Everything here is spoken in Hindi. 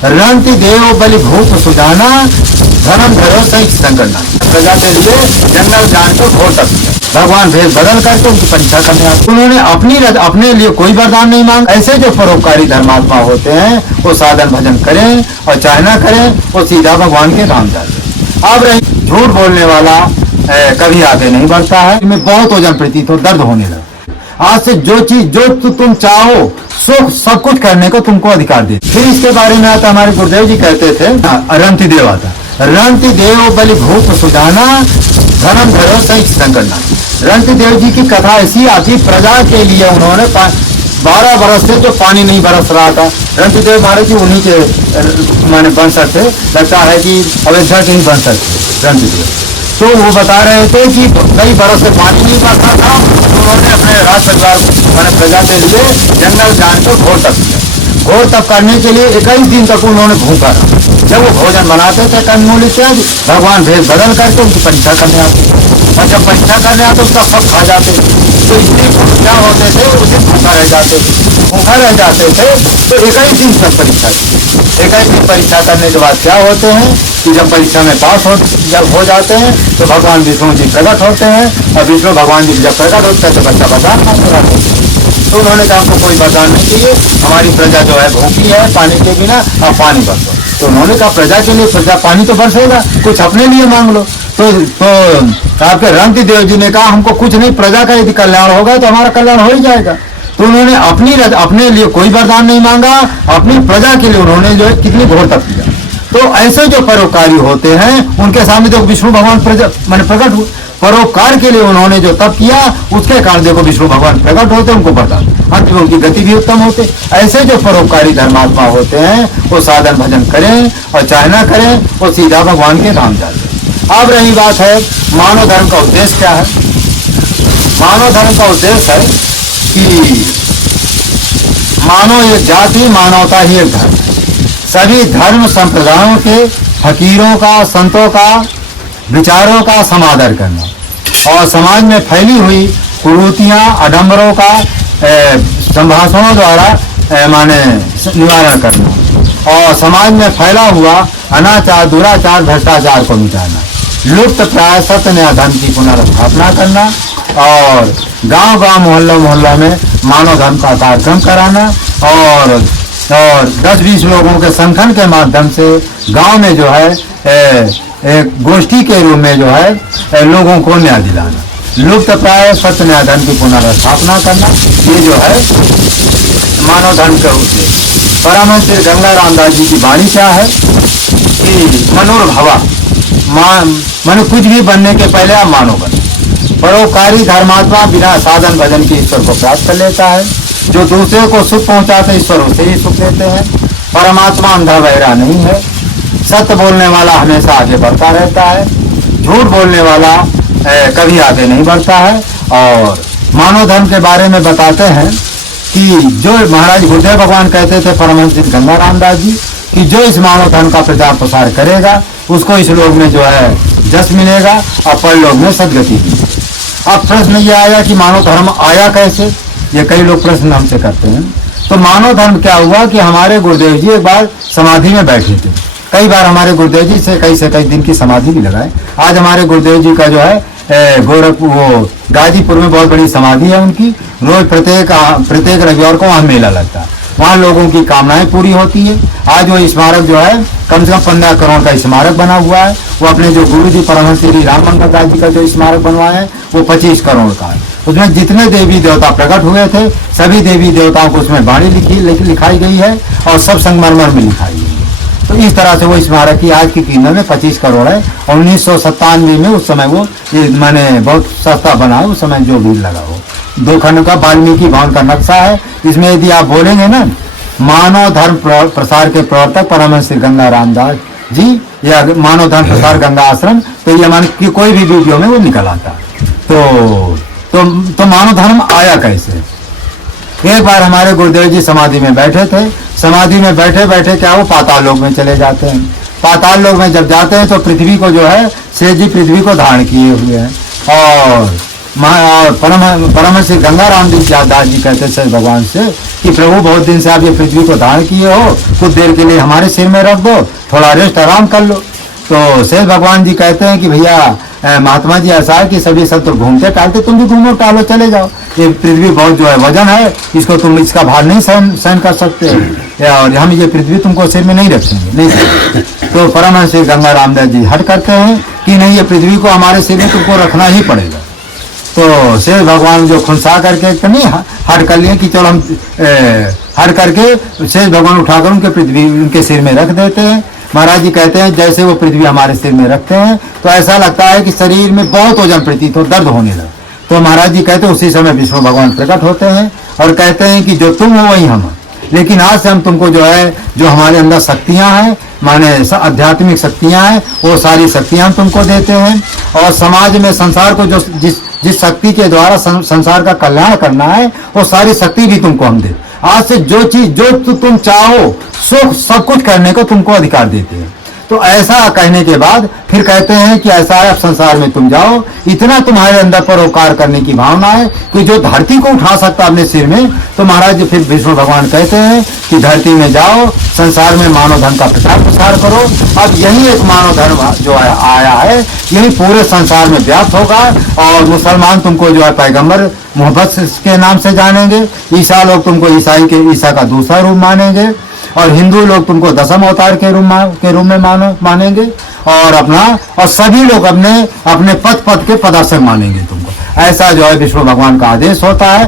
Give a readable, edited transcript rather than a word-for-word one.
रंति देव बलि भूप सुजाना, धर्म धरो सहित संगणना। प्रजा के लिए जंगल जान को घोर तक भगवान भेद बदल करके उनकी परीक्षा करने आते। उन्होंने अपने लिए कोई वरदान नहीं मांगा। ऐसे जो परोपकारी धर्मात्मा होते हैं वो साधन भजन करें और चाहे ना करें वो सीधा भगवान के धाम जाते। अब रही झूठ बोलने वाला कभी आगे नहीं बढ़ता है। में बहुत वजन प्रतीत हो, दर्द होने लगा। आज से जो चीज जो तुम चाहो सब कुछ करने को तुमको अधिकार दे। फिर इसके बारे में आता हमारे गुरुदेव जी कहते थे, रंति देव आता, रंति देव बलि भूप सुजाना, धर्म धरो सहित संगणना। रंति देव जी की कथा ऐसी आती, प्रजा के लिए उन्होंने 12 बरस से जो पानी नहीं बरस रहा था। रंति देव महाराज जी उन्हीं के माने वंशज थे, लगता है कि अयोध्या के ही वंशज थे रंति देव। तो वो बता रहे थे कि कई बरस से पानी नहीं बरसा था, तो उन्होंने अपने राज परिवार मैंने प्रजा के लिए जंगल जान को घोर तप किया। घोर तप करने के लिए 21 दिन तक उन्होंने भूखा रहा। जब वो भोजन बनाते थे कंदमूल इत्यादि, भगवान भेद बदल करके उनकी परीक्षा करने आते, और जब परीक्षा करने आते उसका सब खा जाते। तो इसलिए क्या होते थे, उसे भूखा रह जाते थे। तो 21 दिन तक परीक्षा की। 21 दिन परीक्षा करने के बाद क्या होते हैं कि जब परीक्षा में पास जब हो जाते हैं तो भगवान विष्णु जी प्रकट होते हैं, और विष्णु भगवान जी जब प्रकट होते हैं तो बच्चा वरदान मांगता है। तो उन्होंने कहा हमको कोई वरदान नहीं चाहिए, हमारी प्रजा जो है भूखी है पानी के बिना, अब पानी बरसो। तो उन्होंने कहा प्रजा के लिए प्रजा पानी तो बरसेगा, कुछ अपने लिए मांग लो। तो आपके रंति देव जी ने कहा हमको कुछ नहीं, प्रजा का यदि कल्याण होगा तो हमारा कल्याण हो ही जाएगा। तो उन्होंने अपने लिए कोई वरदान नहीं मांगा, अपनी प्रजा के लिए उन्होंने जो है कितनी घोर तप किया। तो ऐसे जो परोपकारी होते हैं उनके सामने तो विष्णु भगवान प्रकट हुए। परोपकार के लिए उन्होंने जो तप किया उसके कारण देखो विष्णु भगवान प्रकट होते, उनको वरदान, अंत में उनकी गति भी उत्तम होते। ऐसे जो परोपकारी धर्मात्मा होते हैं वो साधन भजन करें और चाहे ना करें वो सीधा भगवान के धाम जाते। अब रही बात है मानव धर्म का उद्देश्य क्या है। मानव धर्म का उद्देश्य है कि मानव एक जाति, मानवता ही एक धर्म। सभी धर्म संप्रदायों के फकीरों का, संतों का, विचारों का समादर करना और समाज में फैली हुई कुरीतियां, आडंबरों का संभाषणों द्वारा माने निवारण करना और समाज में फैला हुआ अनाचार, दुराचार, भ्रष्टाचार को मिटाना, लुप्त प्राय सत्य न्याय धर्म की पुनर्स्थापना करना और गांव-गांव, मोहल्ला में मानव धर्म का कार्यक्रम कराना और 10-20 लोगों के संगठन के माध्यम से गांव में जो है एक गोष्ठी के रूप में जो है लोगों को न्याय दिलाना, लुप्त प्राय सत्य न्याय धर्म की पुनर्स्थापना करना, ये जो है मानव धर्म का उद्देश्य। परमहंस श्री गंगा रामदास जी की वाणी क्या है कि मनोर्भवा, मन कुछ भी बनने के पहले आप मानो बने। परोपकारी धर्मात्मा बिना साधन भजन के ईश्वर को प्राप्त कर लेता है। जो दूसरे को सुख पहुंचाते ईश्वर उसे ही सुख देते हैं। परमात्मा अंधा बहरा नहीं है। सत्य बोलने वाला हमेशा आगे बढ़ता रहता है, झूठ बोलने वाला कभी आगे नहीं बढ़ता है। और मानव धर्म के बारे में बताते हैं कि जो महाराज गुरुदेव भगवान कहते थे परमहंस श्री गंगा रामदास जी कि जो इस मानव धर्म का प्रचार प्रसार करेगा उसको इस लोक में जो है जस मिलेगा और परलोक में सदगति मिलेगी। अब प्रश्न ये आया कि मानव धर्म आया कैसे, ये कई लोग प्रश्न हमसे करते हैं। तो मानव धर्म क्या हुआ कि हमारे गुरुदेव जी एक बार समाधि में बैठे थे। कई बार हमारे गुरुदेव जी से कई दिन की समाधि भी लगाए। आज हमारे गुरुदेव जी का जो है वो गाजीपुर में बहुत बड़ी समाधि है उनकी। रोज प्रत्येक रविवार को वहाँ मेला लगता है, वहाँ लोगों की कामनाएं पूरी होती है। आज वो स्मारक जो है कम से कम 15 करोड़ का स्मारक बना हुआ है। वो अपने जो गुरु जी परमहंस श्री राम मंगल दास जी का जो स्मारक बनवाए है वो 25 करोड़ का है। उसमें जितने देवी देवता प्रकट हुए थे सभी देवी देवताओं को उसमें वाणी लिखाई गई है और सब संगमरमर में लिखाई गई है। तो इस तरह से वो स्मारक की आज की कीमत में 25 करोड़ है। 1997 में उस समय वो मैंने बहुत सस्ता बना है, उस समय जो भी लगा हो। 2 खंड का वाल्मीकि भवन का नक्शा है। इसमें यदि आप बोलेंगे ना मानव धर्म प्रसार के प्रवर्तक परमहंस श्री गंगा रामदास जी या मानव धर्म प्रसार गंगा आश्रम, तो ये मान की कोई भी वीडियो में वो निकल आता। तो मानव धर्म आया कैसे। एक बार हमारे गुरुदेव जी समाधि में बैठे थे। समाधि में बैठे बैठे क्या वो पाताल लोक में चले जाते हैं। पाताल लोक में जब जाते हैं तो पृथ्वी को जो है शेष जी पृथ्वी को धारण किए हुए हैं और और परमहंस गंगाराम जी दास जी कहते थे भगवान से कि प्रभु बहुत दिन से आप ये पृथ्वी को धारण किए हो, कुछ देर के लिए हमारे सिर में रख दो, थोड़ा रेस्ट आराम कर लो। तो शेष भगवान जी कहते हैं कि भैया महात्मा जी ऐसा है कि सभी सब तो घूमते टहलते, तुम भी घूमो टहलो चले जाओ, ये पृथ्वी बहुत जो है वजन है, इसको तुम इसका भार नहीं सहन कर सकते, और हम ये पृथ्वी तुमको सिर में नहीं रखेंगे, नहीं। तो परमहंस गंगाराम दास जी हट करते हैं कि नहीं, ये पृथ्वी को हमारे सिर में तुमको रखना ही पड़ेगा। तो शेष भगवान जो खुनसा करके नहीं हट कर लिए कि चलो हम हट करके शेष भगवान उठाकर उनके पृथ्वी उनके सिर में रख देते हैं। महाराज जी कहते हैं जैसे वो पृथ्वी हमारे सिर में रखते हैं तो ऐसा लगता है कि शरीर में बहुत वजन प्रतीत हो, दर्द होने लगा। तो महाराज जी कहते हैं उसी समय विष्णु भगवान प्रकट होते हैं और कहते हैं कि जो तुम हो वही हम, लेकिन आज से हम तुमको जो है जो हमारे अंदर शक्तियां हैं, माने आध्यात्मिक शक्तियां हैं, वो सारी शक्तियां हम तुमको देते हैं, और समाज में संसार को जो जिस शक्ति के द्वारा संसार का कल्याण करना है वो सारी शक्ति भी तुमको हम दे। आज से जो चीज जो तुम चाहो सब कुछ करने को तुमको अधिकार देते हैं। तो ऐसा कहने के बाद फिर कहते हैं कि ऐसा है अब संसार में तुम जाओ, इतना तुम्हारे अंदर परोपकार करने की भावना है कि जो धरती को उठा सकता अपने सिर में। तो महाराज जी फिर विष्णु भगवान कहते हैं कि धरती में जाओ, संसार में मानव धर्म का प्रचार प्रसार करो। अब यही एक मानव धर्म जो है आया है, यही पूरे संसार में व्याप्त होगा, और मुसलमान तुमको जो है पैगंबर मोहब्बत के नाम से जानेंगे, ईसा लोग तुमको ईसा का दूसरा रूप मानेंगे, और हिंदू लोग तुमको दशम अवतार के रूप में मानेंगे, और सभी लोग अपने पद के पदार्थ मानेंगे तुमको। ऐसा जो है विष्णु भगवान का आदेश होता है।